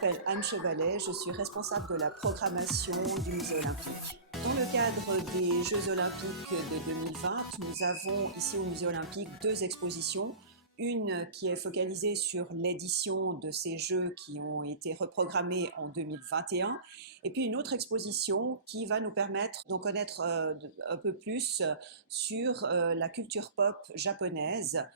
m'appelle Anne Chevalet, je suis responsable de la programmation du Musée olympique. Dans le cadre des Jeux olympiques de 2020, nous avons ici au Musée olympique deux expositions. Une qui est focalisée sur l'édition de ces Jeux qui ont été reprogrammés en 2021 et puis une autre exposition qui va nous permettre d'en connaître un peu plus sur la culture pop japonaise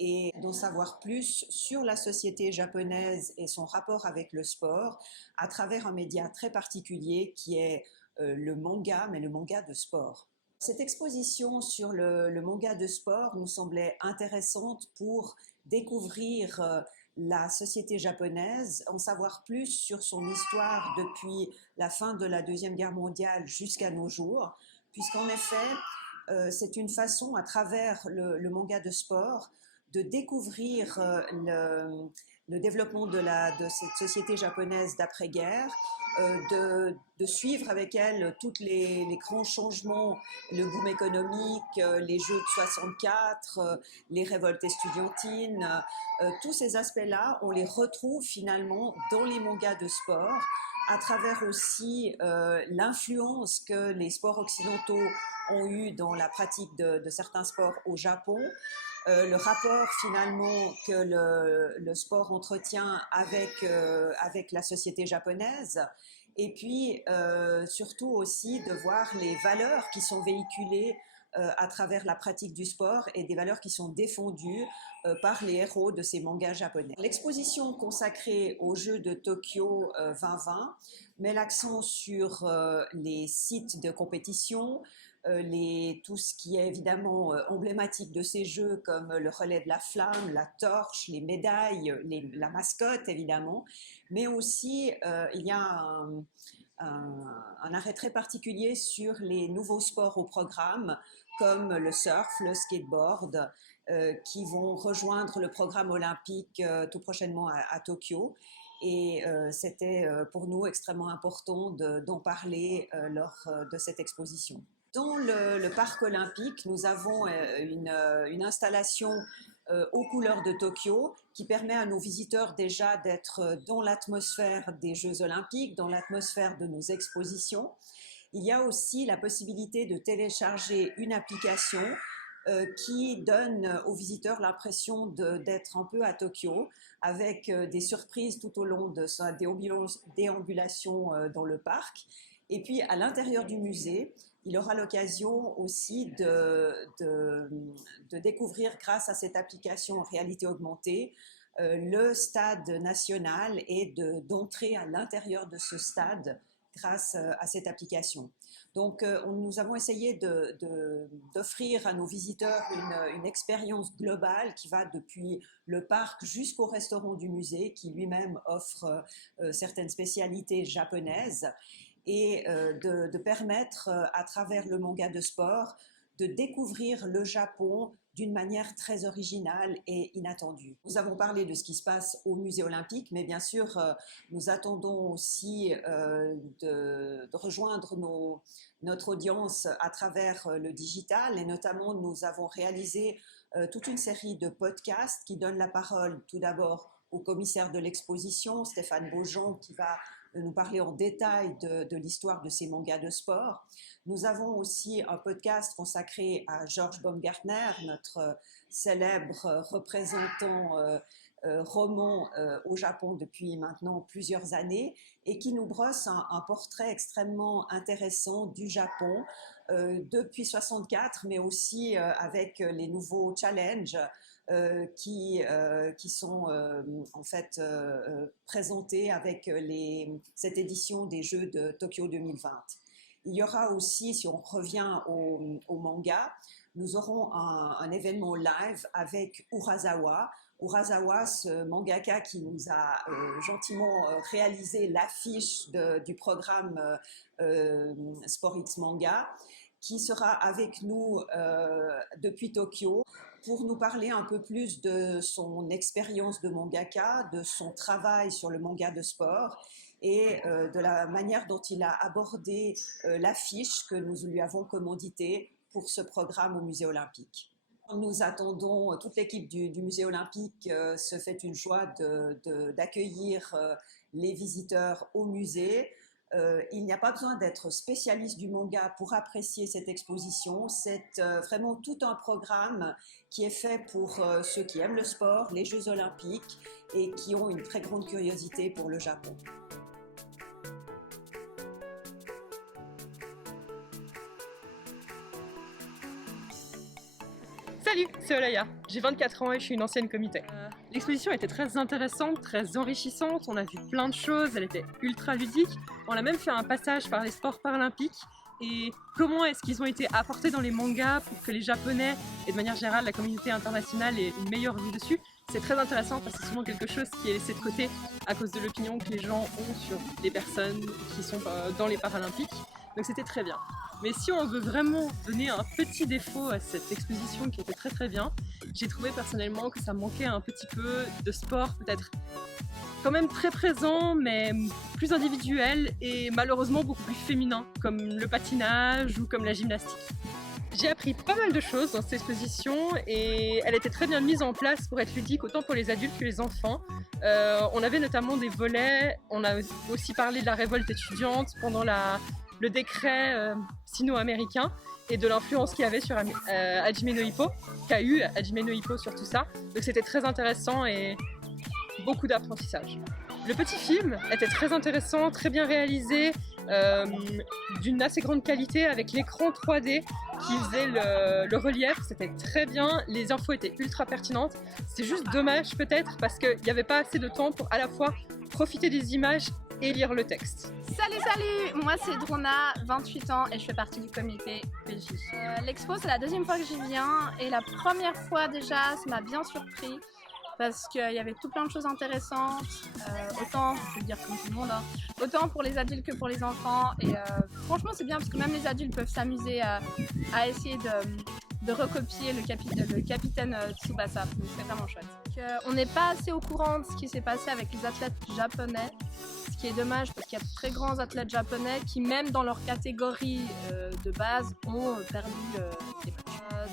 et d'en savoir plus sur la société japonaise et son rapport avec le sport à travers un média très particulier qui est le manga, mais le manga de sport. Cette exposition sur le manga de sport nous semblait intéressante pour découvrir la société japonaise, en savoir plus sur son histoire depuis la fin de la Deuxième Guerre mondiale jusqu'à nos jours, puisqu'en effet, c'est une façon, à travers le manga de sport, de découvrir le développement de cette société japonaise d'après-guerre, de suivre avec elle tous les grands changements, le boom économique, les Jeux de 64, les révoltes estudiantines, tous ces aspects-là, on les retrouve finalement dans les mangas de sport, à travers aussi l'influence que les sports occidentaux ont eu dans la pratique de certains sports au Japon, le rapport finalement que le sport entretient avec la société japonaise, et puis surtout aussi de voir les valeurs qui sont véhiculées à travers la pratique du sport et des valeurs qui sont défendues par les héros de ces mangas japonais. L'exposition consacrée aux Jeux de Tokyo 2020 met l'accent sur les sites de compétition, tout ce qui est évidemment emblématique de ces jeux, comme le relais de la flamme, la torche, les médailles, la mascotte évidemment, mais aussi il y a un arrêt très particulier sur les nouveaux sports au programme, comme le surf, le skateboard, qui vont rejoindre le programme olympique tout prochainement à Tokyo. Et c'était pour nous extrêmement important d'en parler lors de cette exposition. Dans le parc olympique, nous avons une installation aux couleurs de Tokyo qui permet à nos visiteurs déjà d'être dans l'atmosphère des Jeux olympiques, dans l'atmosphère de nos expositions. Il y a aussi la possibilité de télécharger une application qui donne aux visiteurs l'impression d'être un peu à Tokyo, avec des surprises tout au long de sa déambulation dans le parc. Et puis, à l'intérieur du musée, il aura l'occasion aussi de découvrir, grâce à cette application en réalité augmentée, le stade national et d'entrer à l'intérieur de ce stade grâce à cette application. Donc, nous avons essayé d'offrir à nos visiteurs une expérience globale qui va depuis le parc jusqu'au restaurant du musée, qui lui-même offre certaines spécialités japonaises, et de permettre, à travers le manga de sport, de découvrir le Japon d'une manière très originale et inattendue. Nous avons parlé de ce qui se passe au Musée olympique, mais bien sûr, nous attendons aussi de rejoindre notre audience à travers le digital, et notamment nous avons réalisé toute une série de podcasts qui donnent la parole tout d'abord au commissaire de l'exposition, Stéphane Beaujean, qui va nous parler en détail de l'histoire de ces mangas de sport. Nous avons aussi un podcast consacré à George Baumgartner, notre célèbre représentant roman au Japon depuis maintenant plusieurs années, et qui nous brosse un portrait extrêmement intéressant du Japon depuis 64, mais aussi avec les nouveaux challenges qui sont en fait présentés avec cette édition des Jeux de Tokyo 2020. Il y aura aussi, si on revient au manga, nous aurons un événement live avec Urasawa. Urasawa, ce mangaka qui nous a gentiment réalisé l'affiche du programme Sport X Manga, qui sera avec nous depuis Tokyo pour nous parler un peu plus de son expérience de mangaka, de son travail sur le manga de sport et de la manière dont il a abordé l'affiche que nous lui avons commanditée pour ce programme au Musée olympique. Nous attendons, toute l'équipe du Musée olympique se fait une joie d'accueillir les visiteurs au musée. Il n'y a pas besoin d'être spécialiste du manga pour apprécier cette exposition. C'est vraiment tout un programme qui est fait pour ceux qui aiment le sport, les Jeux olympiques et qui ont une très grande curiosité pour le Japon. Salut, c'est Olaya, j'ai 24 ans et je suis une ancienne comité. L'exposition était très intéressante, très enrichissante, on a vu plein de choses, elle était ultra ludique. On a même fait un passage par les sports paralympiques et comment est-ce qu'ils ont été apportés dans les mangas pour que les Japonais et de manière générale la communauté internationale ait une meilleure vue dessus. C'est très intéressant parce que c'est souvent quelque chose qui est laissé de côté à cause de l'opinion que les gens ont sur les personnes qui sont dans les Paralympiques. Donc c'était très bien. Mais si on veut vraiment donner un petit défaut à cette exposition qui était très très bien, j'ai trouvé personnellement que ça manquait un petit peu de sport, peut-être quand même très présent, mais plus individuel et malheureusement beaucoup plus féminin, comme le patinage ou comme la gymnastique. J'ai appris pas mal de choses dans cette exposition et elle était très bien mise en place pour être ludique autant pour les adultes que les enfants. On avait notamment des volets, on a aussi parlé de la révolte étudiante pendant le décret sino-américain et de l'influence qu'il y avait sur Hajime no Ippo, qu'a eu Hajime no Ippo sur tout ça. Donc c'était très intéressant et beaucoup d'apprentissage. Le petit film était très intéressant, très bien réalisé, d'une assez grande qualité avec l'écran 3D qui faisait le relief, c'était très bien, les infos étaient ultra pertinentes. C'est juste dommage peut-être parce qu'il n'y avait pas assez de temps pour à la fois profiter des images et lire le texte. Salut, moi c'est Drona, 28 ans et je fais partie du comité PJ. L'expo c'est la deuxième fois que j'y viens et la première fois déjà ça m'a bien surpris parce qu'il y avait tout plein de choses intéressantes, autant, je veux dire comme tout le monde, hein, autant pour les adultes que pour les enfants et franchement c'est bien parce que même les adultes peuvent s'amuser à essayer de recopier le capitaine Tsubasa, donc c'est vraiment chouette. On n'est pas assez au courant de ce qui s'est passé avec les athlètes japonais, ce qui est dommage parce qu'il y a de très grands athlètes japonais qui même dans leur catégorie de base ont perdu des matchs.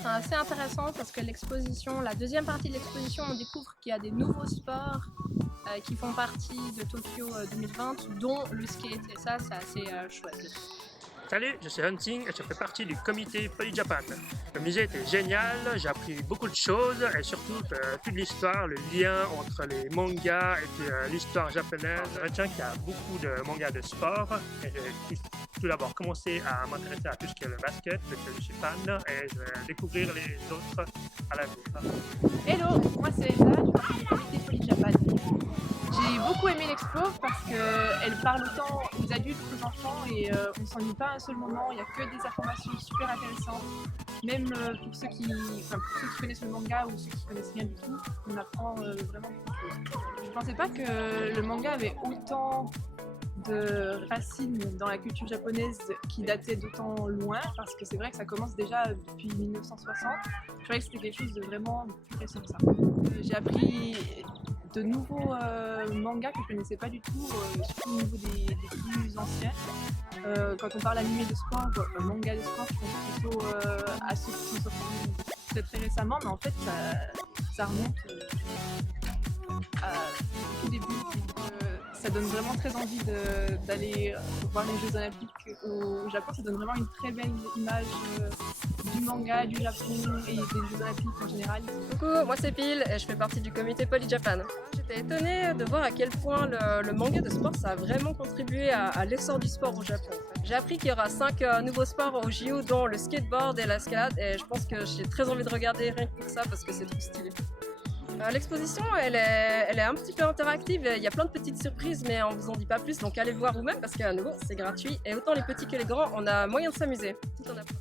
C'est assez intéressant parce que l'exposition, la deuxième partie de l'exposition, on découvre qu'il y a des nouveaux sports qui font partie de Tokyo 2020, dont le skate et ça c'est assez chouette. Salut, je suis Hunting et je fais partie du comité Poly-Japan. Le musée était génial, j'ai appris beaucoup de choses et surtout toute l'histoire, le lien entre les mangas et puis l'histoire japonaise. Je retiens qu'il y a beaucoup de mangas de sport et j'ai tout d'abord commencé à m'intéresser à tout ce qui est le basket, lequel je suis fan et je vais découvrir les autres à l'avenir. Hello, moi c'est Elsa, je suis du comité Poly-Japan. J'ai beaucoup aimé l'expo parce qu'elle parle autant aux adultes qu'aux enfants et on ne s'ennuie pas un seul moment, il n'y a que des informations super intéressantes. Même pour ceux qui connaissent le manga ou ceux qui connaissent rien du tout, on apprend vraiment beaucoup de choses. Je ne pensais pas que le manga avait autant de racines dans la culture japonaise qui datait d'autant loin parce que c'est vrai que ça commence déjà depuis 1960. Je croyais que c'était quelque chose de vraiment plus récent que ça. J'ai appris de nouveaux mangas que je ne connaissais pas du tout, surtout au niveau des plus anciens. Quand on parle animé de sport, manga de sport, je pense plutôt à ceux qui sont sortis très récemment, mais en fait ça remonte au tout début. Ça donne vraiment très envie d'aller voir les Jeux Olympiques au Japon. Ça donne vraiment une très belle image du manga, du Japon et des Jeux Olympiques en général. Coucou, moi c'est Pile et je fais partie du comité Poly-Japan. J'étais étonnée de voir à quel point le manga de sport ça a vraiment contribué à l'essor du sport au Japon. J'ai appris qu'il y aura 5 nouveaux sports au JO dont le skateboard et l'escalade et je pense que j'ai très envie de regarder rien que pour ça parce que c'est trop stylé. L'exposition, elle est un petit peu interactive, il y a plein de petites surprises mais on vous en dit pas plus donc allez voir vous-même parce qu'à nouveau c'est gratuit et autant les petits que les grands on a moyen de s'amuser tout en apprenant.